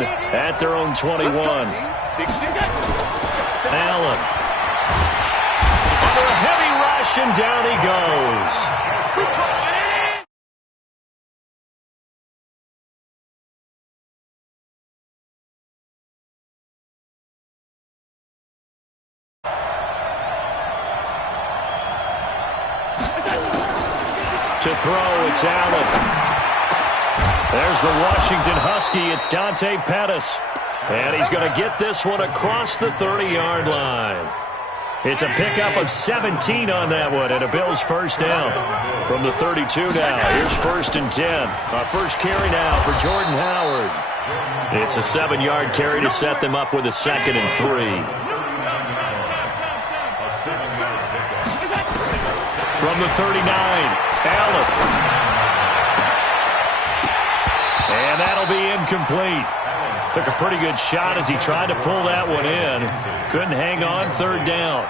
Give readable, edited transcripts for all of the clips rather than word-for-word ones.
in at their own 21. Allen. Under a heavy rush, and down he goes. To throw, it's Allen. There's the Washington Husky. It's Dante Pettis. And he's going to get this one across the 30-yard line. It's a pickup of 17 on that one, and a Bills first down from the 32 now. Here's 1st and 10. Our first carry now for Jordan Howard. It's a 7-yard carry to set them up with a 2nd and 3. From the 39, Allen. And that'll be incomplete. Took a pretty good shot as he tried to pull that one in. Couldn't hang on, 3rd down.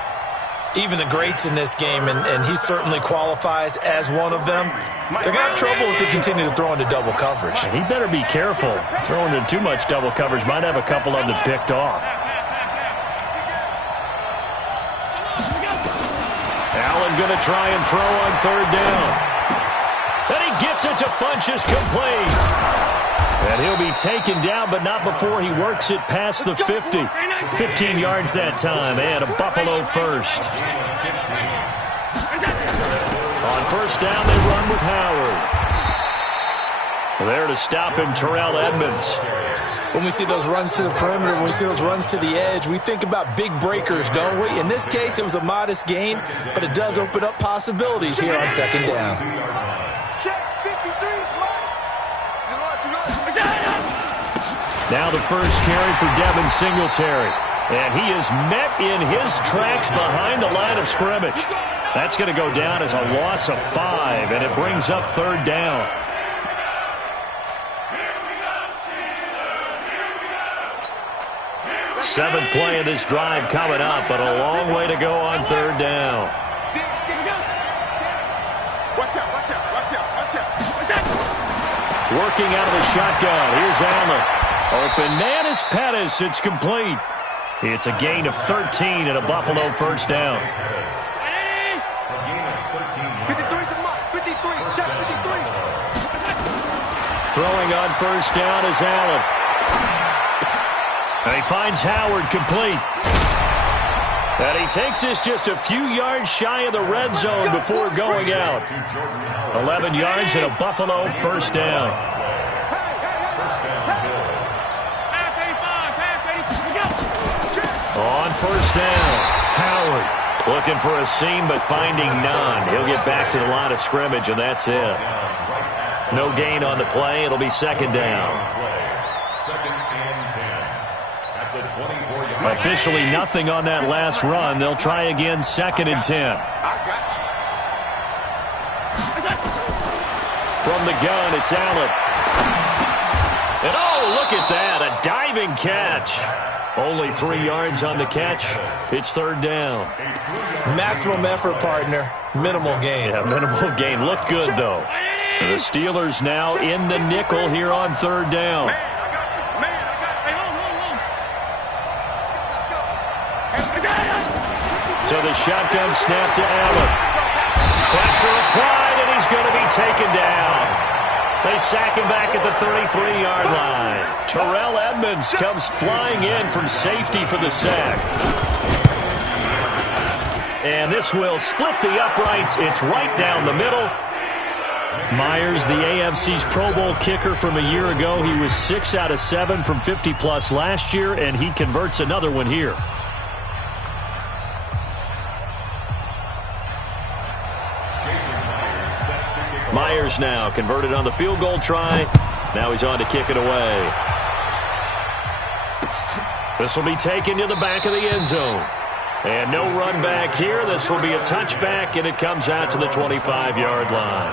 Even the greats in this game, and he certainly qualifies as one of them, they're going to have trouble if they continue to throw into double coverage. He better be careful. Throwing into too much double coverage might have a couple of them picked off. Allen going to try and throw on 3rd down. And he gets it to Funchess, complete. And he'll be taken down, but not before he works it past the 50. 15 yards that time, and a Buffalo first. On 1st down, they run with Howard. There to stop him, Terrell Edmonds. When we see those runs to the perimeter, when we see those runs to the edge, we think about big breakers, don't we? In this case, it was a modest gain, but it does open up possibilities here on 2nd down. Now the first carry for Devin Singletary. And he is met in his tracks behind the line of scrimmage. That's going to go down as a loss of 5, and it brings up 3rd down. Seventh play of this drive coming up, but a long way to go on 3rd down. Working out of the shotgun. Here's Allen. Open man is Pettis. It's complete. It's a gain of 13 and a Buffalo first down. 53. Throwing on 1st down is Allen. And he finds Howard complete. And he takes this just a few yards shy of the red zone before going out. 11 yards and a Buffalo first down. On 1st down, Howard looking for a seam but finding none. He'll get back to the line of scrimmage, and that's it. No gain on the play. It'll be 2nd down. Officially nothing on that last run. They'll try again, 2nd and 10. From the gun, it's Allen. And oh, look at that, a diving catch. Only 3 yards on the catch. It's 3rd down. Maximum effort, partner. Minimal gain. Yeah, minimal gain. Looked good, though. The Steelers now in the nickel here on 3rd down. So the shotgun snap to Allen. Pressure applied, and he's going to be taken down. They sack him back at the 33-yard line. Terrell Edmonds comes flying in from safety for the sack. And this will split the uprights. It's right down the middle. Myers, the AFC's Pro Bowl kicker from a year ago. He was 6 out of 7 from 50-plus last year, and he converts another one here. Myers now converted on the field goal try. Now he's on to kick it away. This will be taken to the back of the end zone. And no run back here. This will be a touchback, and it comes out to the 25-yard line.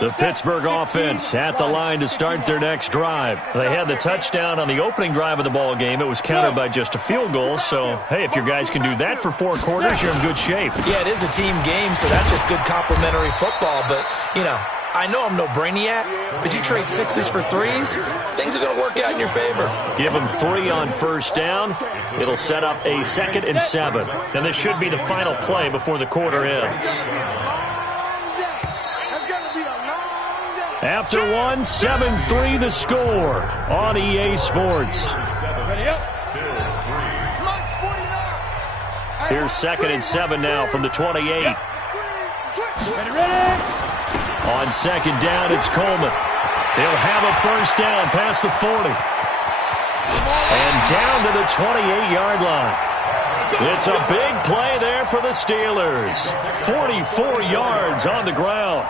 The Pittsburgh offense at the line to start their next drive. They had the touchdown on the opening drive of the ball game. It was countered by just a field goal. So, hey, if your guys can do that for 4 quarters, you're in good shape. Yeah, it is a team game, so that's just good complimentary football. But, you know, I know I'm no brainiac, but you trade 6s for 3s, things are going to work out in your favor. Give them 3 on first down. It'll set up a 2nd and 7. And this should be the final play before the quarter ends. After 1, 7-3 the score on EA Sports. Here's 2nd and 7 now from the 28. On 2nd down, it's Coleman. He'll have a first down past the 40. And down to the 28-yard line. It's a big play there for the Steelers. 44 yards on the ground.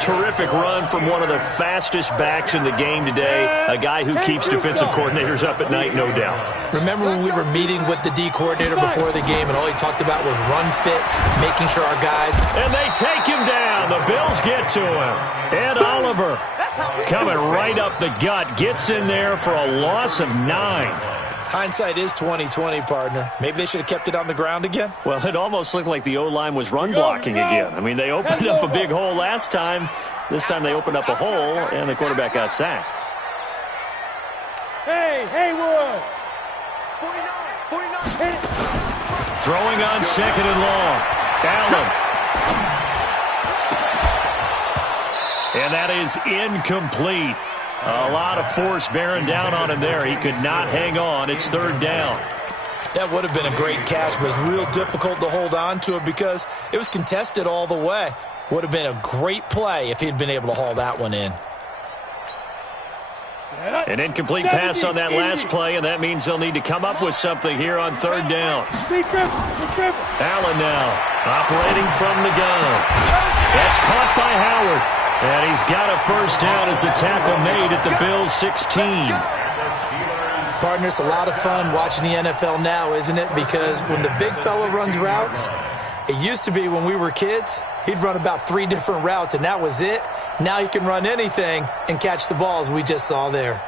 Terrific run from one of the fastest backs in the game today, a guy who keeps defensive coordinators up at night, no doubt. Remember when we were meeting with the D coordinator before the game and all he talked about was run fits, making sure our guys... And they take him down. The Bills get to him. Ed Oliver coming right up the gut, gets in there for a loss of 9. Hindsight is 20/20, partner. Maybe they should have kept it on the ground again. Well, it almost looked like the O-line was run blocking again. I mean, they opened up a big hole last time. This time they opened up a hole, and the quarterback got sacked. Hey, Haywood! 49. Throwing on 2nd and long. Allen. And that is incomplete. A lot of force bearing down on him there. He could not hang on. It's 3rd down. That would have been a great catch, but it's real difficult to hold on to it because it was contested all the way. Would have been a great play if he'd been able to haul that one in. An incomplete pass on that last play, and that means they'll need to come up with something here on 3rd down. Allen now operating from the gun. That's caught by Howard. And he's got a first down as the tackle made at the Bills' 16. Partner, it's a lot of fun watching the NFL now, isn't it? Because when the big fella runs routes, it used to be when we were kids, he'd run about 3 different routes, and that was it. Now he can run anything and catch the balls we just saw there.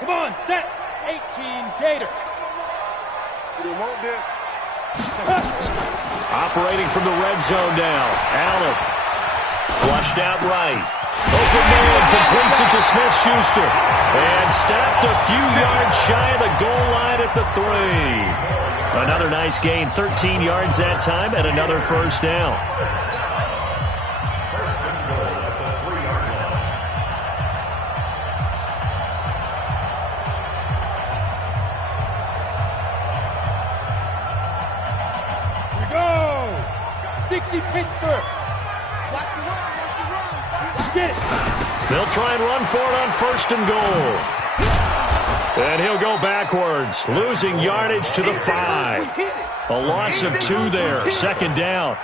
Come on, set. 18, Gator. You want this? Operating from the red zone now. Allen. Flushed out right. Open man completes it to Smith-Schuster. And stopped a few yards shy of the goal line at the 3. Another nice gain, 13 yards that time, and another first down. Here we go. 60 Pittsburgh. Get it. They'll try and run for it on 1st and goal. And he'll go backwards, losing yardage to the 5. A loss of 2 there, 2nd down.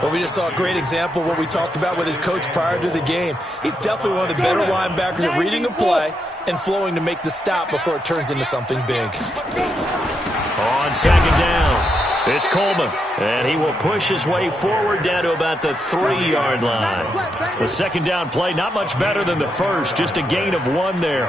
Well, we just saw a great example of what we talked about with his coach prior to the game. He's definitely one of the better linebackers at reading a play and flowing to make the stop before it turns into something big. On 2nd down. It's Coleman, and he will push his way forward down to about the 3-yard line. The 2nd down play, not much better than the first, just a gain of 1 there.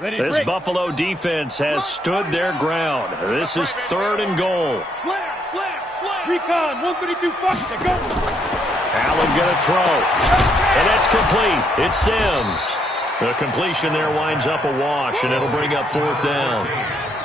This Buffalo defense has stood their ground. This is 3rd and goal. Slam. Recon, 132, fuck it, go. Allen gonna throw. And that's complete. It's Sims. The completion there winds up a wash, and it'll bring up 4th down.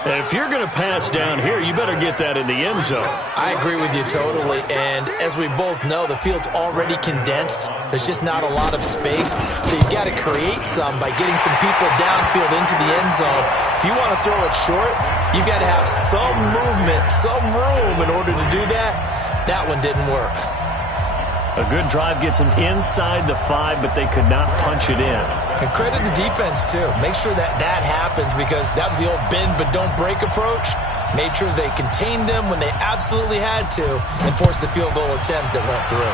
And if you're going to pass down here, you better get that in the end zone. I agree with you totally, and as we both know, the field's already condensed. There's just not a lot of space, so you got to create some by getting some people downfield into the end zone. If you want to throw it short, you got to have some movement, some room in order to do that. That one didn't work. A good drive gets them inside the 5, but they could not punch it in. And credit the defense, too. Make sure that happens because that was the old bend but don't break approach. Made sure they contained them when they absolutely had to and forced the field goal attempt that went through.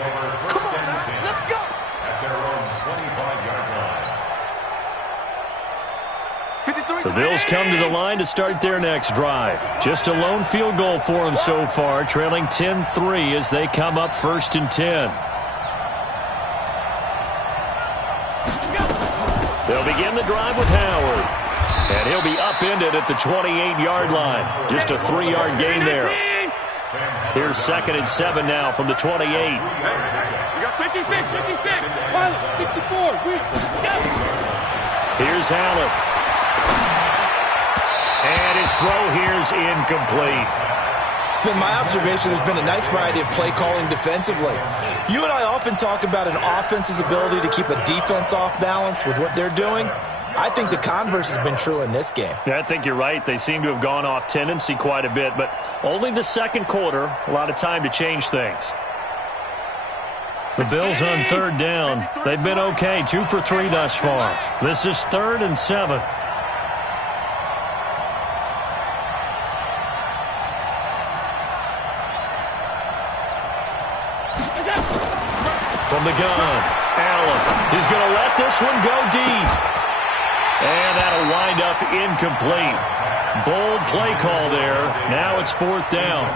Come on, now. Let's go. At their own 25-yard line. The Bills come to the line to start their next drive. Just a lone field goal for them so far, trailing 10-3 as they come up 1st and 10. They'll begin the drive with Howard. And he'll be upended at the 28-yard line. Just a 3-yard gain there. Here's 2nd and 7 now from the 28. We got 56, Pilot, 64. Here's Allen. And his throw here's incomplete. It's been my observation there's been a nice variety of play calling defensively. You and I often talk about an offense's ability to keep a defense off balance with what they're doing. I think the converse has been true in this game. Yeah, I think you're right. They seem to have gone off tendency quite a bit, but only the second quarter, a lot of time to change things. The Bills on 3rd down. They've been okay, 2 for 3 thus far. This is 3rd and 7. From the gun, Allen. He's going to let this one go deep. And that'll wind up incomplete. Bold play call there. Now it's 4th down.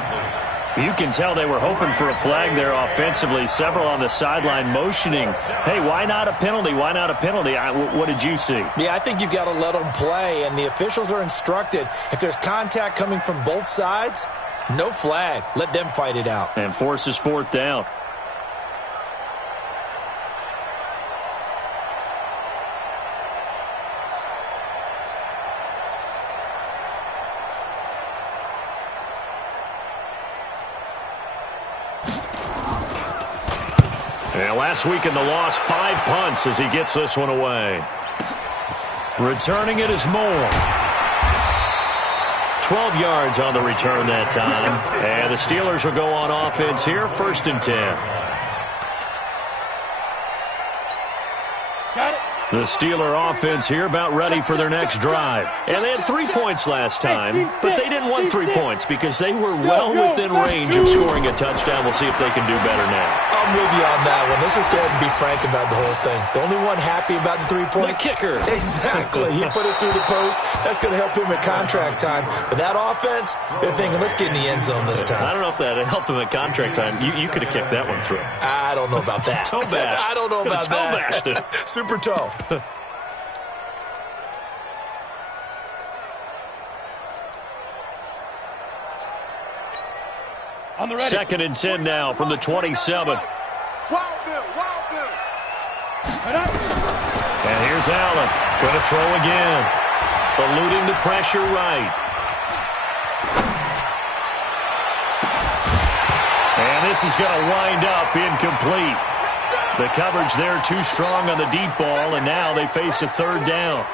You can tell they were hoping for a flag there offensively. Several on the sideline motioning, hey, why not a penalty? Why not a penalty? What did you see? Yeah, I think you've got to let them play, and the officials are instructed. If there's contact coming from both sides, no flag. Let them fight it out. And forces 4th down. And last week in the loss, 5 punts as he gets this one away. Returning it is Moore. 12 yards on the return that time. And the Steelers will go on offense here, 1st and 10. Got it. The Steeler offense here about ready for their next drive. And they had 3 points last time, but they didn't want 3 points because they were well within range of scoring a touchdown. We'll see if they can do better now. I'm with you on that one. Let's just go ahead and be frank about the whole thing. The only one happy about the 3-point? The kicker. Exactly. He put it through the post. That's going to help him at contract time. But that offense, they're thinking, let's get in the end zone this time. I don't know if that helped him at contract time. You could have kicked that one through. I don't know about that. Toe bash. I don't know about toe bashed it. Super toe. On the ready. 2nd and 10 now from the 27. Wild Bill, Wild Bill. And here's Allen. Going to throw again. Eluding the pressure right. And this is going to wind up incomplete. The coverage there too strong on the deep ball, and now they face a 3rd down.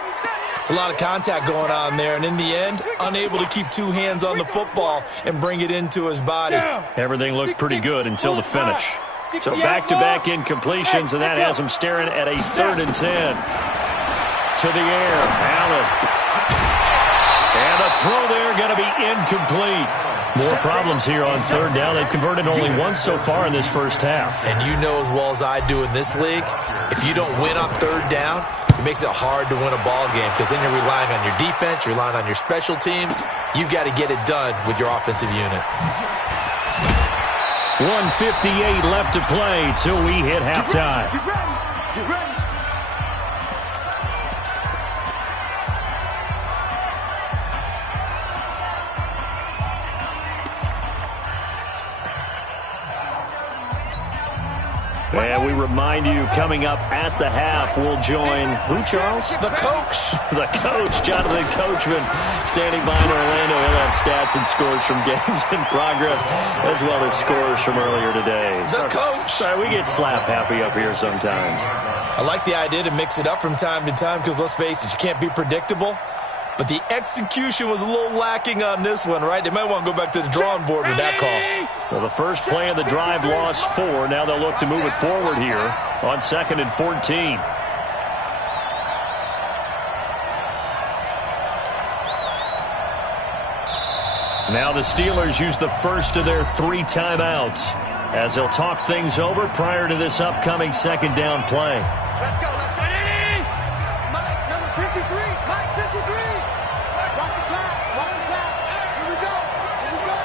It's a lot of contact going on there, and in the end, unable to keep 2 hands on the football and bring it into his body. Everything looked pretty good until the finish. So back-to-back incompletions, and that has him staring at a 3rd and 10. To the air, Allen. And the throw there going to be incomplete. More problems here on 3rd down. They've converted only once so far in this first half. And you know as well as I do in this league, if you don't win on 3rd down, it makes it hard to win a ball game because then you're relying on your defense, you're relying on your special teams. You've got to get it done with your offensive unit. 1:58 left to play till we hit halftime. Get ready. Get ready. And we remind you, coming up at the half, we'll join who, Charles? The coach. The coach, Jonathan Coachman, standing by in Orlando. He'll have stats and scores from games in progress, as well as scores from earlier today. The coach. Sorry, we get slap happy up here sometimes. I like the idea to mix it up from time to time because, let's face it, you can't be predictable. But the execution was a little lacking on this one, right? They might want to go back to the drawing board with that call. Well, the first play of the drive lost 4. Now they'll look to move it forward here on 2nd and 14. Now the Steelers use the first of their 3 timeouts. as they'll talk things over prior to this upcoming second down play. Let's go, let's go. Mike, number 53. Mike, 53. Watch the pass, watch the pass. Here we go, here we go.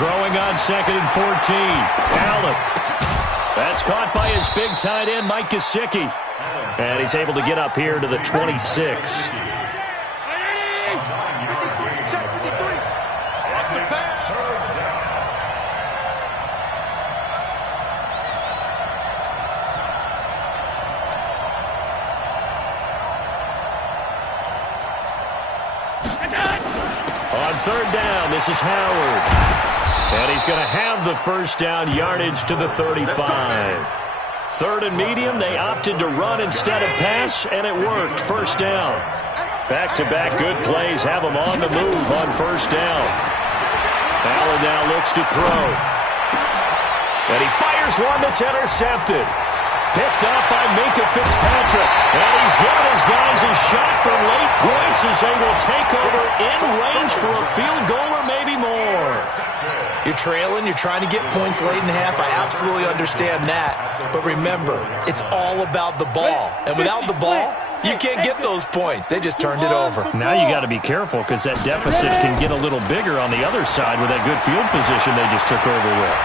Throwing on 2nd and 14. Allen. That's caught by his big tight end, Mike Gesicki. And he's able to get up here to the 26. Check 53. Watch the pass. On 3rd down, this is Howard. And he's going to have the first down yardage to the 35. 3rd and medium, they opted to run instead of pass, and it worked. First down. Back-to-back good plays have him on the move on first down. Allen now looks to throw. And he fires one that's intercepted. Picked up by Minka Fitzpatrick. And he's given his guys a shot for late points as they will take over in range for a field goal or maybe more. You're trailing, you're trying to get points late in half. I absolutely understand that. But remember, it's all about the ball. And without the ball, you can't get those points. They just turned it over. Now you got to be careful because that deficit can get a little bigger on the other side with that good field position they just took over with.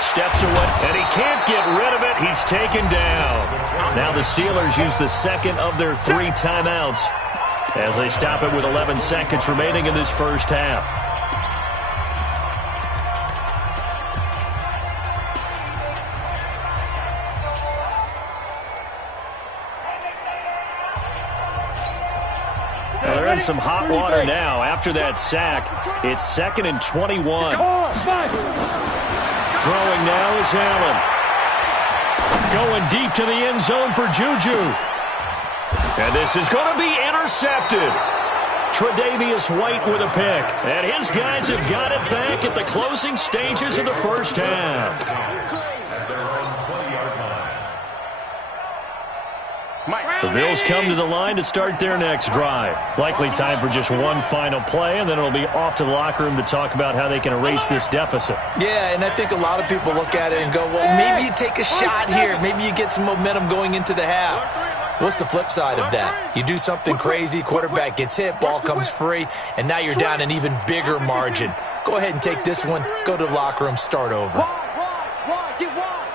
Steps away, and he can't get rid of it. He's taken down. Now the Steelers use the second of their 3 timeouts as they stop it with 11 seconds remaining in this first half. Well, they're in some hot water now. After that sack, it's 2nd and 21. Throwing now is Allen. Going deep to the end zone for Juju. And this is going to be intercepted. Tre'Davious White with a pick. And his guys have got it back at the closing stages of the first half. The Bills come to the line to start their next drive. Likely time for just one final play, and then it'll be off to the locker room to talk about how they can erase this deficit. Yeah, and I think a lot of people look at it and go, well, maybe you take a shot here. Maybe you get some momentum going into the half. What's the flip side of that? You do something crazy, quarterback gets hit, ball comes free, and now you're down an even bigger margin. Go ahead and take this one, go to the locker room, start over. Wide, get wide.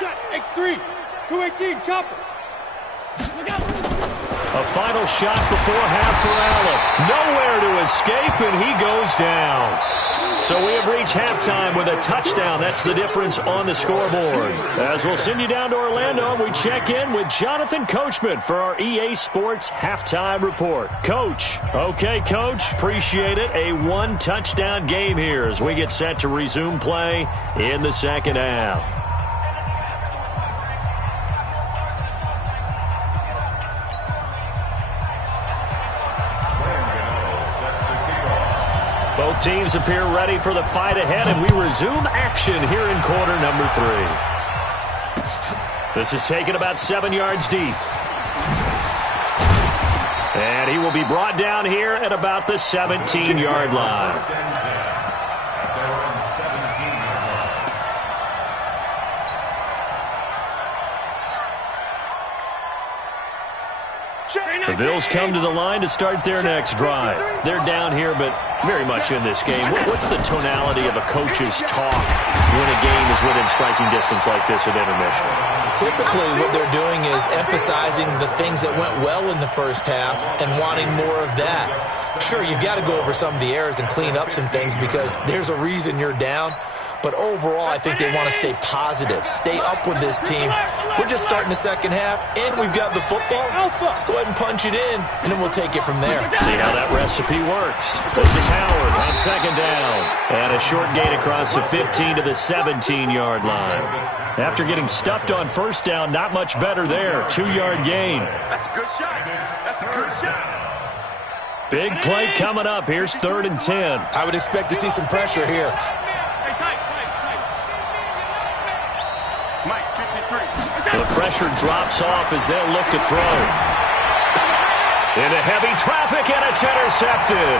Check, X3, 218, chopper. A final shot before half for Allen. Nowhere to escape, and he goes down. So we have reached halftime with a touchdown. That's the difference on the scoreboard. As we'll send you down to Orlando, and we check in with Jonathan Coachman for our EA Sports Halftime Report. Coach. Okay, Coach. Appreciate it. A one-touchdown game here as we get set to resume play in the second half. Both teams appear ready for the fight ahead, and we resume action here in quarter number 3. This is taken about 7 yards deep. And he will be brought down here at about the 17-yard line. The Bills come to the line to start their next drive. They're down here, but very much in this game. What's the tonality of a coach's talk when a game is within striking distance like this at intermission? Typically, what they're doing is emphasizing the things that went well in the first half and wanting more of that. Sure, you've got to go over some of the errors and clean up some things because there's a reason you're down. But overall, I think they want to stay positive, stay up with this team. We're just starting the second half, and we've got the football. Let's go ahead and punch it in, and then we'll take it from there. See how that recipe works. This is Howard on second down. And a short gain across the 15 to the 17-yard line. After getting stuffed on first down, not much better there. 2-yard gain. That's a good shot. That's a good shot. Big play coming up. Here's 3rd and 10. I would expect to see some pressure here. Mike, 53. The pressure drops off as they'll look to throw. Into heavy traffic, and it's intercepted.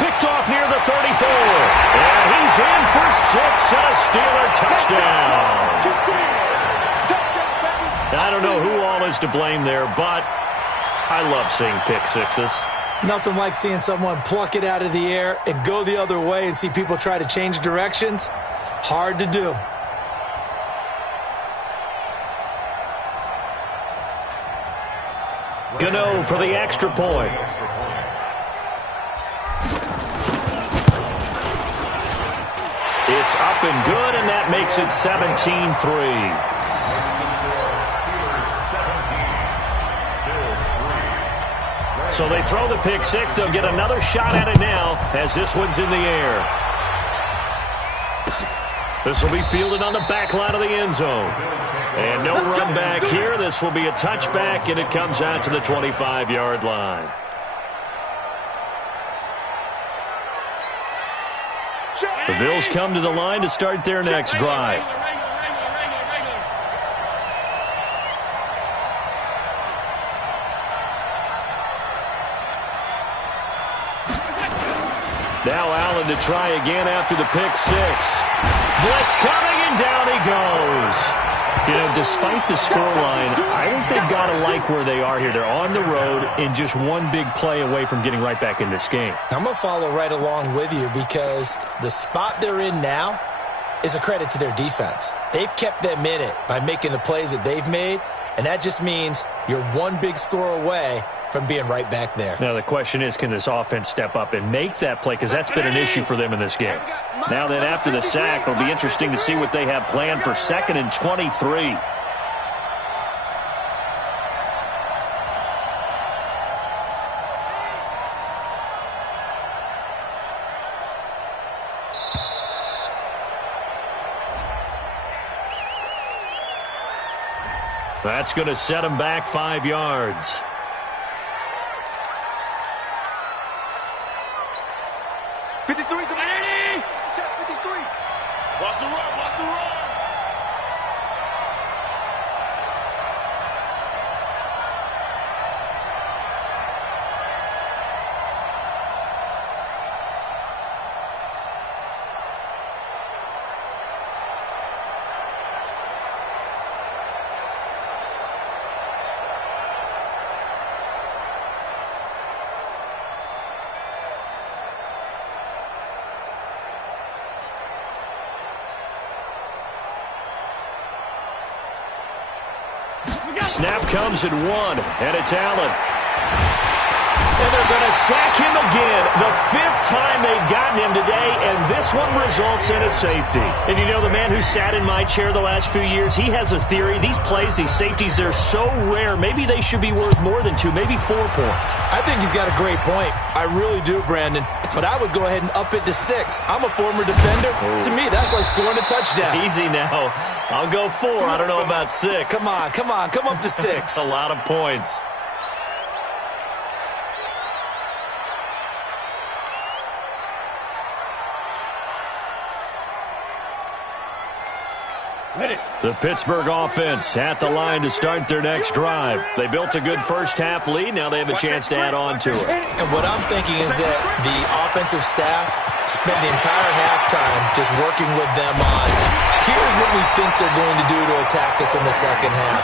Picked off near the 34. And he's in for 6 and a Steeler touchdown. I don't know who all is to blame there, but I love seeing pick sixes. Nothing like seeing someone pluck it out of the air and go the other way and see people try to change directions. Hard to do. Gano for the extra point. It's up and good, and that makes it 17-3. So they throw the pick six. They'll get another shot at it now as this one's in the air. This will be fielded on the back line of the end zone. And no run back here. This will be a touchback, and it comes out to the 25-yard line. The Bills come to the line to start their next drive. Now Allen to try again after the pick six. Blitz coming, and down he goes. You know, despite the scoreline, I think they've got to like where they are here. They're on the road and just one big play away from getting right back in this game. I'm going to follow right along with you because the spot they're in now is a credit to their defense. They've kept them in it by making the plays that they've made, and that just means you're one big score away from being right back there. Now the question is, can this offense step up and make that play? Because that's been an issue for them in this game. Now then, after the sack, it'll be interesting to see what they have planned for 2nd and 23. That's going to set them back 5 yards. Watch the run, watch the run. Snap comes at 1, and it's Allen. And they're going to sack him again. The 5th time they've gotten him today, and this one results in a safety. And you know, the man who sat in my chair the last few years, he has a theory. These plays, these safeties, they're so rare. Maybe they should be worth more than 2, maybe 4 points. I think he's got a great point. I really do, Brandon. But I would go ahead and up it to 6. I'm a former defender. To me, that's like scoring a touchdown. Easy now. I'll go 4. I don't know about 6. Come on. Come up to 6. A lot of points. The Pittsburgh offense at the line to start their next drive. They built a good first half lead. Now they have a chance to add on to it. And what I'm thinking is that the offensive staff spent the entire halftime just working with them on, here's what we think they're going to do to attack us in the second half.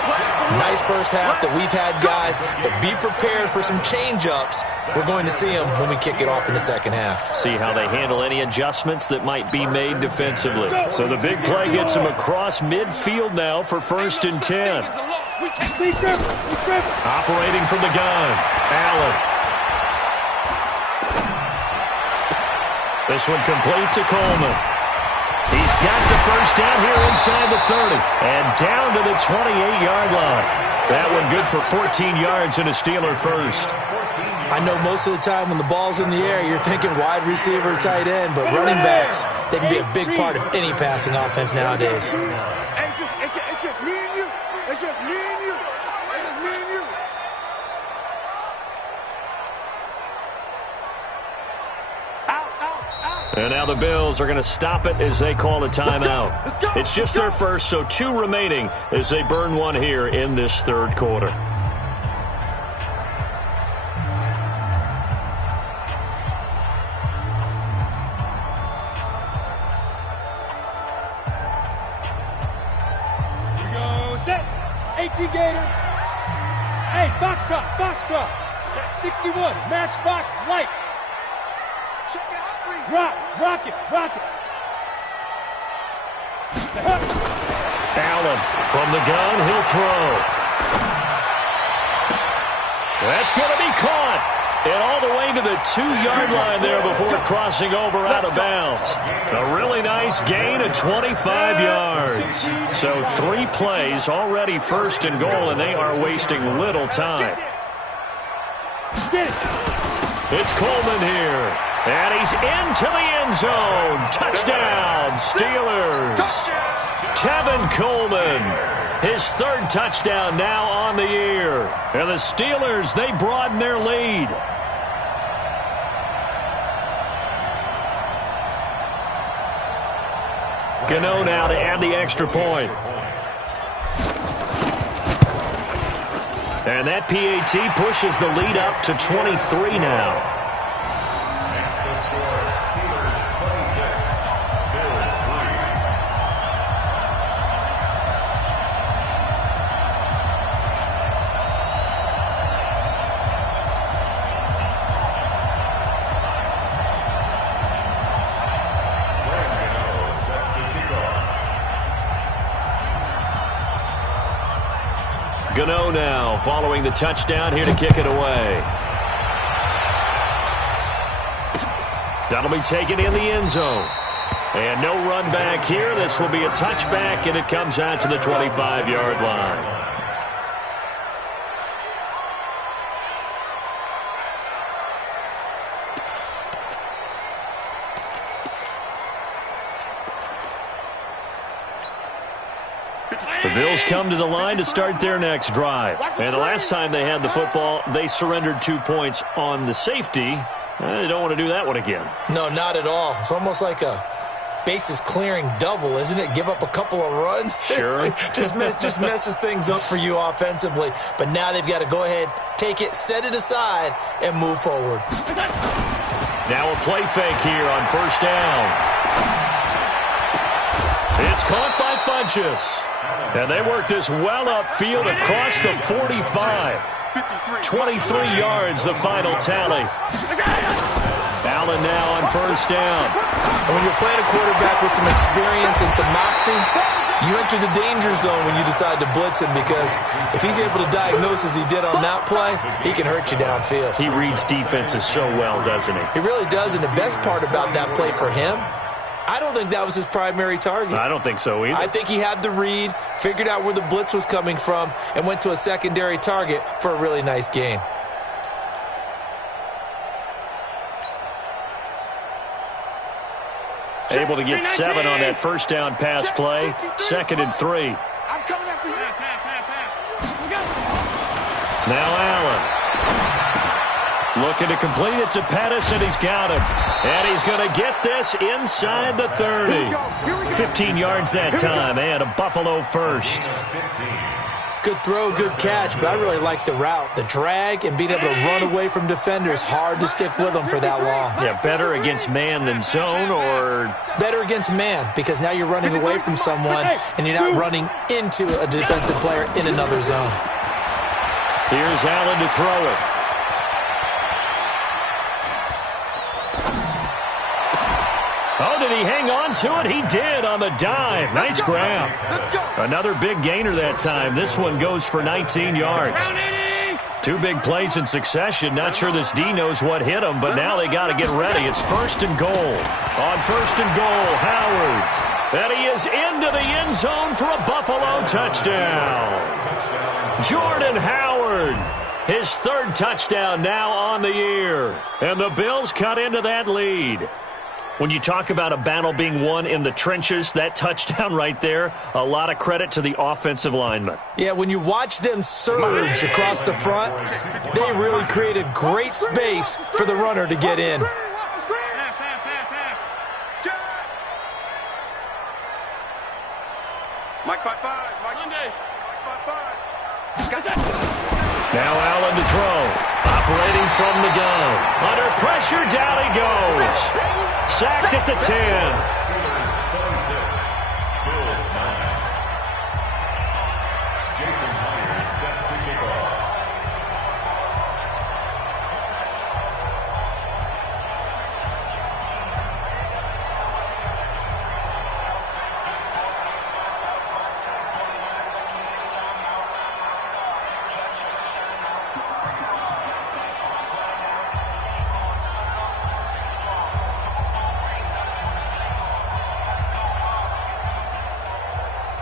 Nice first half that we've had, guys, but be prepared for some change-ups. We're going to see them when we kick it off in the second half. See how they handle any adjustments that might be made defensively. So the big play gets them across midfield now for 1st and 10. Operating from the gun, Allen. This one complete to Coleman. He's got the first down here inside the 30 and down to the 28-yard line. That one good for 14 yards and a Steeler first. I know most of the time when the ball's in the air, you're thinking wide receiver, tight end, but running backs, they can be a big part of any passing offense nowadays. It's just me and you. It's just me and you. It's just me and you. And now the Bills are going to stop it as they call a timeout. It's just their first, so 2 remaining as they burn one here in this third quarter. We go set. 18 Gator. Hey, Foxtrot. 61, matchbox lights. Check it out, Reed. Rock it. Allen from the gun, he'll throw. That's going to be caught. And all the way to the 2-yard line there before crossing over out of bounds. A really nice gain of 25 yards. So 3 plays already first and goal, and they are wasting little time. It's Coleman here. And he's into the end zone. Touchdown, Steelers. Tevin Coleman, his 3rd touchdown now on the year. And the Steelers, they broaden their lead. Gano now to add the extra point. And that PAT pushes the lead up to 23 now. Gano now following the touchdown here to kick it away. That'll be taken in the end zone. And no run back here. This will be a touchback, and it comes out to the 25-yard line. The Bills come to the line to start their next drive. And the last time they had the football, they surrendered 2 points on the safety. They don't want to do that one again. No, not at all. It's almost like a bases clearing double, isn't it? Give up a couple of runs. Sure. just messes things up for you offensively. But now they've got to go ahead, take it, set it aside, and move forward. Now a play fake here on first down. It's caught by Funchess. And they work this well upfield across the 45. 23 yards, the final tally. Allen now on first down. And when you're playing a quarterback with some experience and some moxie, you enter the danger zone when you decide to blitz him, because if he's able to diagnose as he did on that play, he can hurt you downfield. He reads defenses so well, doesn't he? He really does, and the best part about that play for him, I don't think that was his primary target. I don't think so either. I think he had the read, figured out where the blitz was coming from, and went to a secondary target for a really nice gain. Able to get 7 on that first down pass play. 2nd and 3. I'm coming after you. Now Allen. Looking to complete it to Pettis, and he's got him. And he's going to get this inside the 30. 15 yards that time, and a Buffalo first. Good throw, good catch, but I really like the route. The drag and being able to run away from defenders, hard to stick with them for that long. Yeah, better against man than zone, or? Better against man, because now you're running away from someone, and you're not running into a defensive player in another zone. Here's Allen to throw it. Oh, did he hang on to it? He did on the dive. Nice grab. Another big gainer that time. This one goes for 19 yards. 2 big plays in succession. Not sure this D knows what hit him, but now they got to get ready. It's 1st and goal. On 1st and goal, Howard. And he is into the end zone for a Buffalo touchdown. Jordan Howard, his third touchdown now on the year. And the Bills cut into that lead. When you talk about a battle being won in the trenches, that touchdown right there, a lot of credit to the offensive linemen. Yeah, when you watch them surge across the front, they really created great space for the runner to get in. Mike 5-5. Mike 5-5. Now Allen to throw. Operating from the gun. Under pressure, down he goes. Sacked at the 10.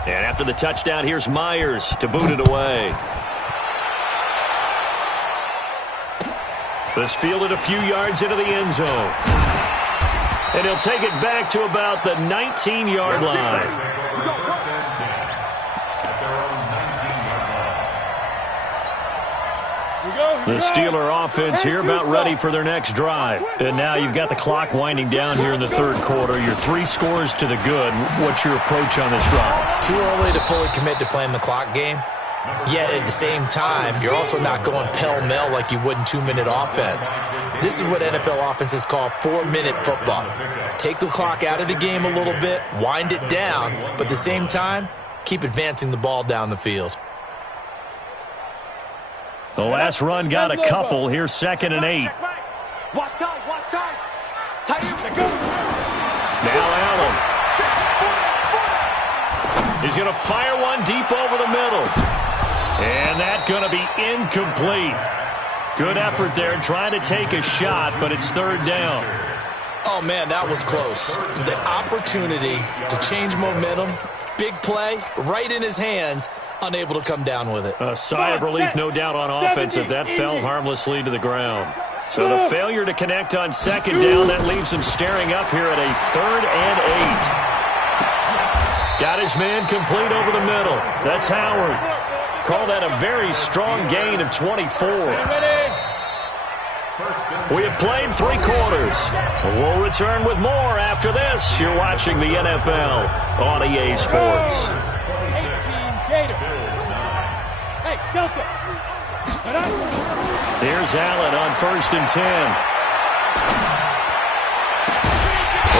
And after the touchdown, here's Myers to boot it away. This fielded a few yards into the end zone. And he'll take it back to about the 19-yard line. The Steeler offense here about ready for their next drive. And now you've got the clock winding down here in the third quarter. You're 3 scores to the good. What's your approach on this drive? Too early to fully commit to playing the clock game. Yet at the same time, you're also not going pell-mell like you would in 2-minute offense. This is what NFL offenses call 4-minute football. Take the clock out of the game a little bit, wind it down, but at the same time, keep advancing the ball down the field. The last run got a couple. Here's 2nd and 8. Watch time. Now Allen. He's going to fire one deep over the middle. And that's going to be incomplete. Good effort there trying to take a shot, but it's 3rd down. Oh, man, that was close. The opportunity to change momentum, big play, right in his hands, unable to come down with it. A sigh of relief, no doubt, on offense that fell harmlessly to the ground. So the failure to connect on 2nd down, that leaves him staring up here at a 3rd and 8. Got his man complete over the middle. That's Howard. Call that a very strong gain of 24. We have played 3 quarters. We'll return with more after this. You're watching the NFL on EA Sports. Hey, Delta. Here's Allen on 1st and 10.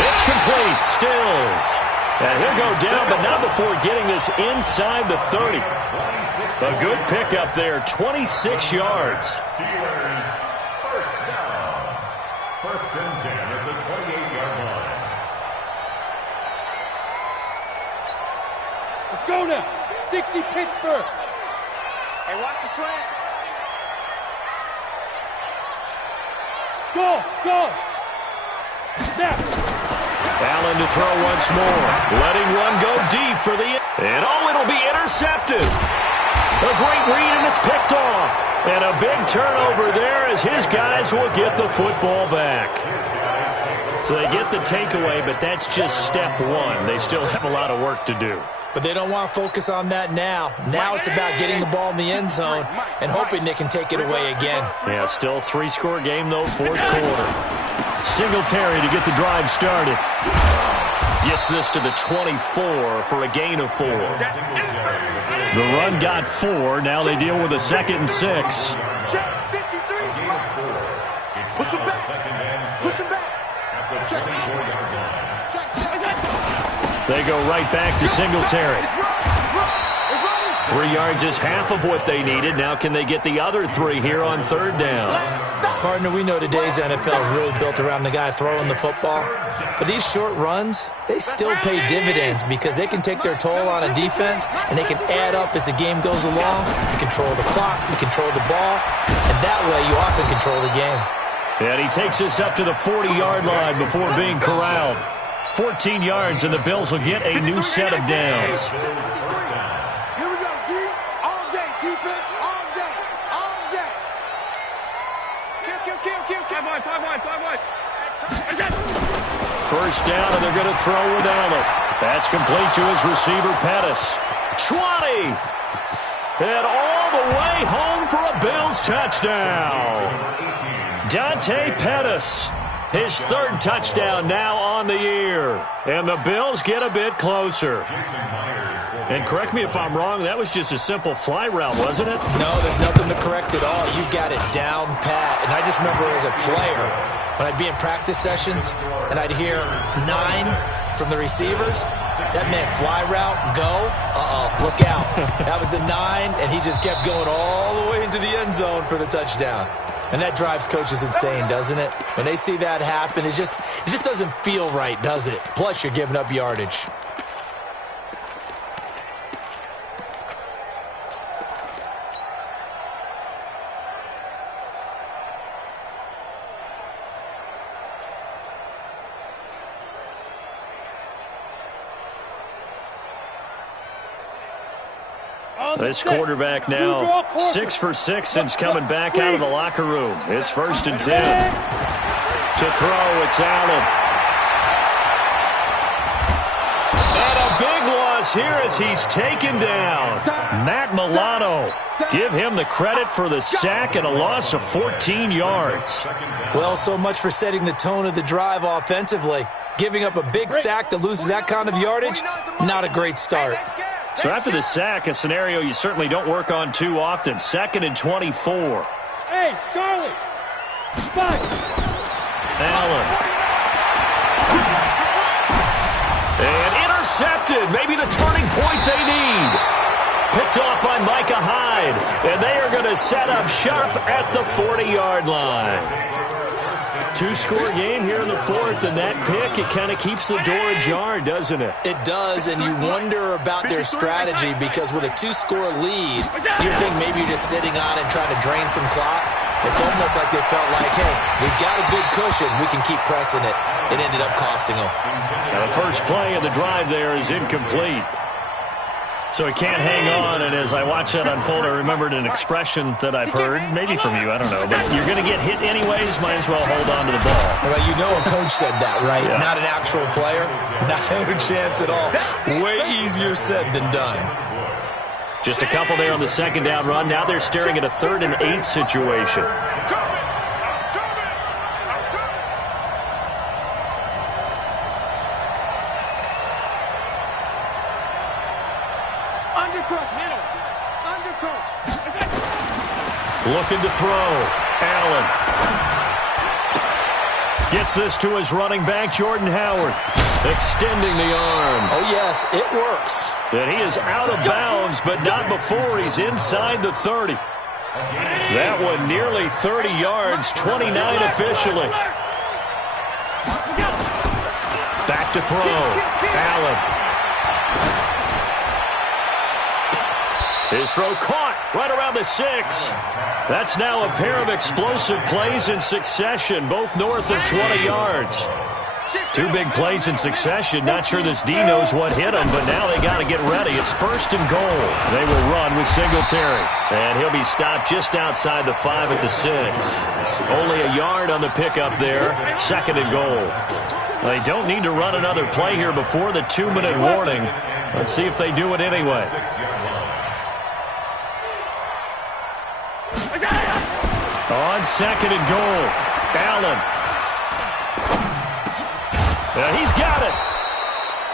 It's complete. Stills. And he'll go down, but not before getting this inside the 30. A good pickup there, 26 yards. Steelers first down. 1st and 10 at the 28-yard line. Let's go now. 60 Pittsburgh. Hey, watch the slant. Go. Snap. Allen to throw once more. Letting one go deep for the... And it'll be intercepted. A great read, and it's picked off. And a big turnover there as his guys will get the football back. So they get the takeaway, but that's just step 1. They still have a lot of work to do. But they don't want to focus on that now. Now it's about getting the ball in the end zone and hoping they can take it away again. Yeah, still 3-score game, though, 4th quarter. Singletary to get the drive started. Gets this to the 24 for a gain of 4. The run got 4. Now they deal with a 2nd and 6. Check 53. Push him back. Push him back. Check. They go right back to Singletary. 3 yards is half of what they needed. Now can they get the other 3 here on 3rd down? Partner, we know today's NFL is really built around the guy throwing the football. But these short runs, they still pay dividends because they can take their toll on a defense and they can add up as the game goes along. You control the clock, you control the ball, and that way you often control the game. And he takes us up to the 40-yard line before being corralled. 14 yards, and the Bills will get a new set of downs. Here we go, D. All day, defense, all day, all day. Kill. 5 wide. First down, and they're going to throw with Allen. That's complete to his receiver, Pettis. 20! And all the way home for a Bills touchdown. Dante Pettis, his third touchdown now on the year. And the Bills get a bit closer. And correct me if I'm wrong, that was just a simple fly route, wasn't it? No, there's nothing to correct at all. You got it down pat. And I just remember as a player, when I'd be in practice sessions and I'd hear 9 from the receivers, that meant fly route, go, look out. That was the 9, and he just kept going all the way into the end zone for the touchdown. And that drives coaches insane, doesn't it? When they see that happen, it just doesn't feel right, does it? Plus, you're giving up yardage. This quarterback now 6 for 6 since coming back out of the locker room. It's 1st and 10. To throw, it's Allen. And a big loss here as he's taken down. Matt Milano. Give him the credit for the sack and a loss of 14 yards. Well, so much for setting the tone of the drive offensively. Giving up a big sack that loses that kind of yardage, not a great start. So after the sack, a scenario you certainly don't work on too often. 2nd and 24. Hey, Charlie. Spike. Allen. And intercepted. Maybe the turning point they need. Picked off by Micah Hyde. And they are going to set up shop at the 40-yard line. 2-score game here in the 4th, and that pick, it kind of keeps the door ajar, doesn't it? It does, and you wonder about their strategy because with a 2-score lead, you think maybe you're just sitting on it and trying to drain some clock. It's almost like they felt like, hey, we've got a good cushion. We can keep pressing it. It ended up costing them. Now the first play of the drive there is incomplete. So he can't hang on, and as I watch that unfold, I remembered an expression that I've heard, maybe from you, I don't know, but you're going to get hit anyways, might as well hold on to the ball. Well, you know a coach said that, right? Yeah. Not an actual player. Not a chance at all. Way easier said than done. Just a couple there on the 2nd down run. Now they're staring at a 3rd and 8 situation. Looking to throw. Allen. Gets this to his running back, Jordan Howard. Extending the arm. Oh, yes, it works. And he is out of bounds, but not before he's inside the 30. That one nearly 30 yards, 29 officially. Back to throw. Allen. His throw caught right around the 6. That's now a pair of explosive plays in succession, both north of 20 yards. 2 big plays in succession. Not sure this D knows what hit him, but now they got to get ready. It's 1st and goal. They will run with Singletary. And he'll be stopped just outside the 5 at the 6. Only a yard on the pickup there. 2nd and goal. They don't need to run another play here before the 2-minute warning. Let's see if they do it anyway. On 2nd and goal, Allen. He's got it.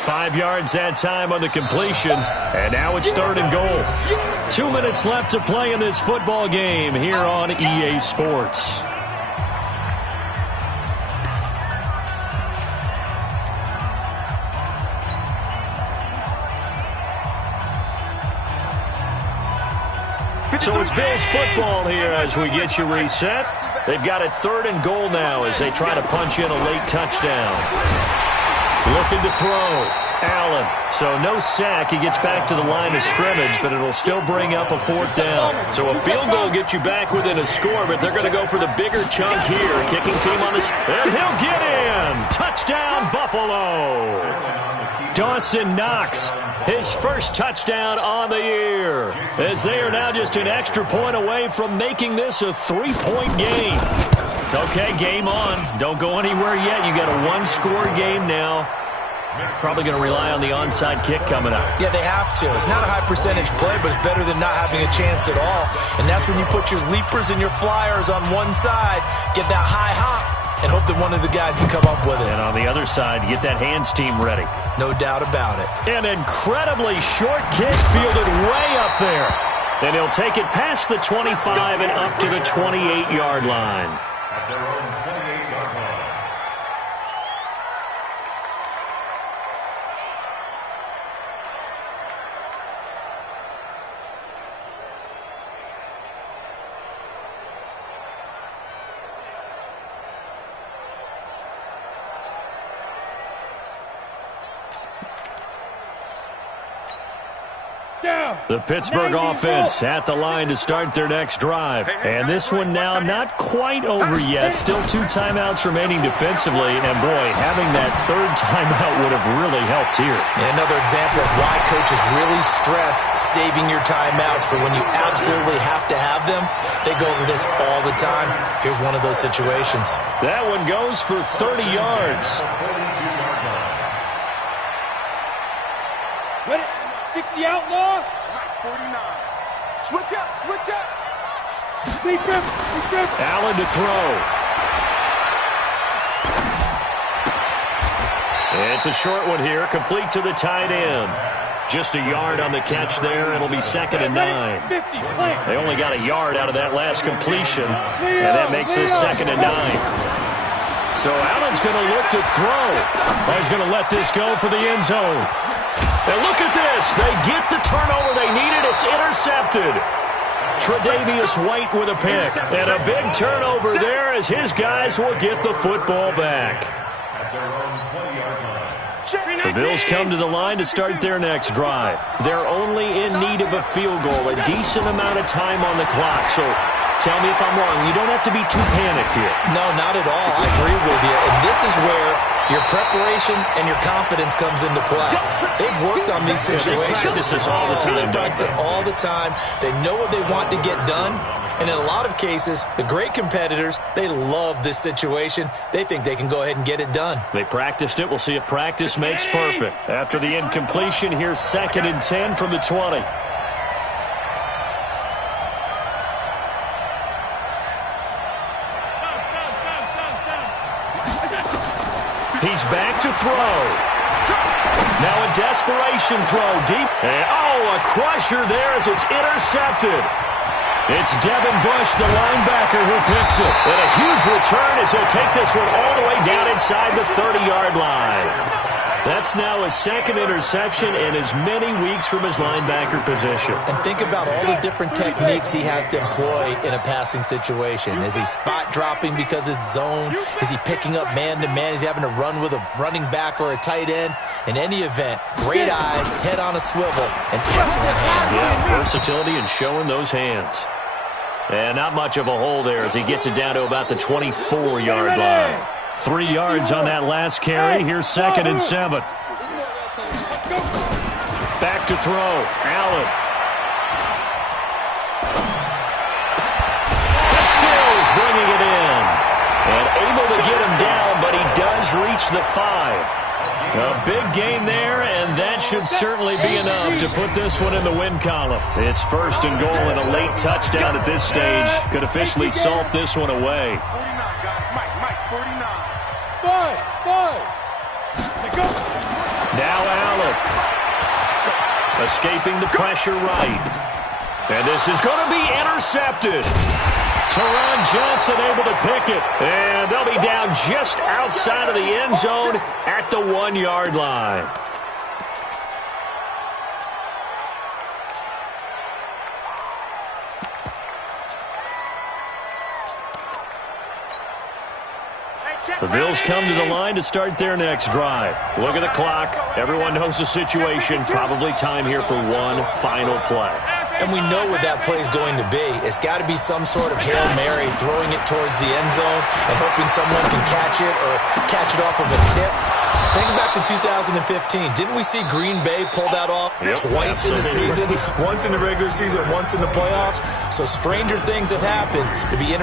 5 yards that time on the completion, and now it's 3rd and goal. 2 minutes left to play in this football game here on EA Sports. So it's Bills football here as we get you reset. They've got it 3rd and goal now as they try to punch in a late touchdown. Looking to throw. Allen. So no sack. He gets back to the line of scrimmage, but it'll still bring up a 4th down. So a field goal gets you back within a score, but they're going to go for the bigger chunk here. Kicking team on the... And he'll get in! Touchdown, Buffalo! Dawson Knox, his first touchdown on the year, as they are now just an extra point away from making this a 3-point game. Okay, game on. Don't go anywhere yet. You got a 1-score game now. Probably going to rely on the onside kick coming up. Yeah, they have to. It's not a high-percentage play, but it's better than not having a chance at all. And that's when you put your leapers and your flyers on one side, get that high hop, and hope that one of the guys can come up with it. And on the other side, get that hands team ready. No doubt about it. An incredibly short kick fielded way up there. And he'll take it past the 25 and up to the 28-yard line. At their own 28-yard line. The Pittsburgh offense at the line to start their next drive. And this one now not quite over yet. Still 2 timeouts remaining defensively. And, boy, having that 3rd timeout would have really helped here. And another example of why coaches really stress saving your timeouts for when you absolutely have to have them. They go over this all the time. Here's one of those situations. That one goes for 30 yards. Ready? 60 outlaw. 49. Switch up, switch up. Big rip, big rip. Allen to throw. It's a short one here, complete to the tight end. Just a yard on the catch there. It'll be 2nd and 9. 50, play. They only got a yard out of that last completion, and that makes this 2nd and 9. So Allen's going to look to throw. He's going to let this go for the end zone. And look at this. They get the turnover they needed. It's intercepted. Tre'Davious White with a pick. And a big turnover there as his guys will get the football back. At their own 20-yard line. The Bills come to the line to start their next drive. They're only in need of a field goal, a decent amount of time on the clock. So tell me if I'm wrong. You don't have to be too panicked here. No, not at all. I agree with you. And this is where your preparation and your confidence comes into play. They've worked on these situations. They practice this all the time. They practice it all the time. They know what they want to get done. And in a lot of cases, the great competitors, they love this situation. They think they can go ahead and get it done. They practiced it. We'll see if practice makes perfect. After the incompletion, here's 2nd and 10 from the 20. He's back to throw. Now a desperation throw deep. And, a crusher there as it's intercepted. It's Devin Bush, the linebacker, who picks it. And a huge return as he'll take this one all the way down inside the 30-yard line. That's now his 2nd interception in as many weeks from his linebacker position. And think about all the different techniques he has to employ in a passing situation. Is he spot dropping because it's zone? Is he picking up man-to-man? Is he having to run with a running back or a tight end? In any event, great eyes, head on a swivel, and excellent hands. Yeah, versatility and showing those hands. And not much of a hole there as he gets it down to about the 24-yard line. 3 yards on that last carry. Here's 2nd and 7. Back to throw. Allen. And Stills bringing it in. And able to get him down, but he does reach the 5. A big gain there, and that should certainly be enough to put this one in the win column. It's 1st and goal and a late touchdown at this stage. Could officially salt this one away. 49, guys. Mike, 49. 5. Go. Now Allen. Escaping the pressure right. And this is going to be intercepted. Teron Johnson able to pick it. And they'll be down just outside of the end zone at the 1-yard line. The Bills come to the line to start their next drive. Look at the clock. Everyone knows the situation. Probably time here for one final play. And we know what that play is going to be. It's got to be some sort of Hail Mary, throwing it towards the end zone and hoping someone can catch it or catch it off of a tip. Think back to 2015. Didn't we see Green Bay pull that off twice in the season? Once in the regular season, once in the playoffs. So stranger things have happened to be